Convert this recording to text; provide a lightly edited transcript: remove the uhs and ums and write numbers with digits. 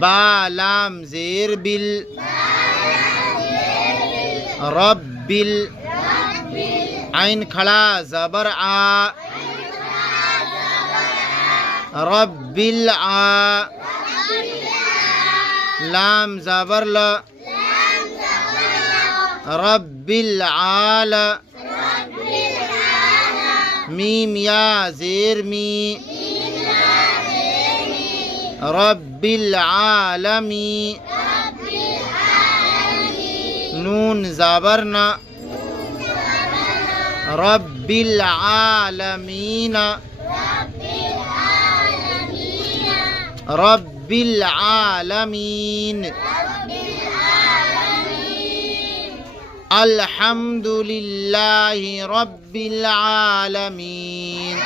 बा लाम ज़ेर बिल रब्बिल आइन खड़ा ज़बर आ रब्बिल आ लाम ज़बर ल रब्बिल आल मीम या ज़ेर मी रब्बिल आलमी नून ज़बर न रब्बिल आलमीन रब्बिल आलमीन अल्हम्दुलिल्लाहि रब्बिल आलमीन।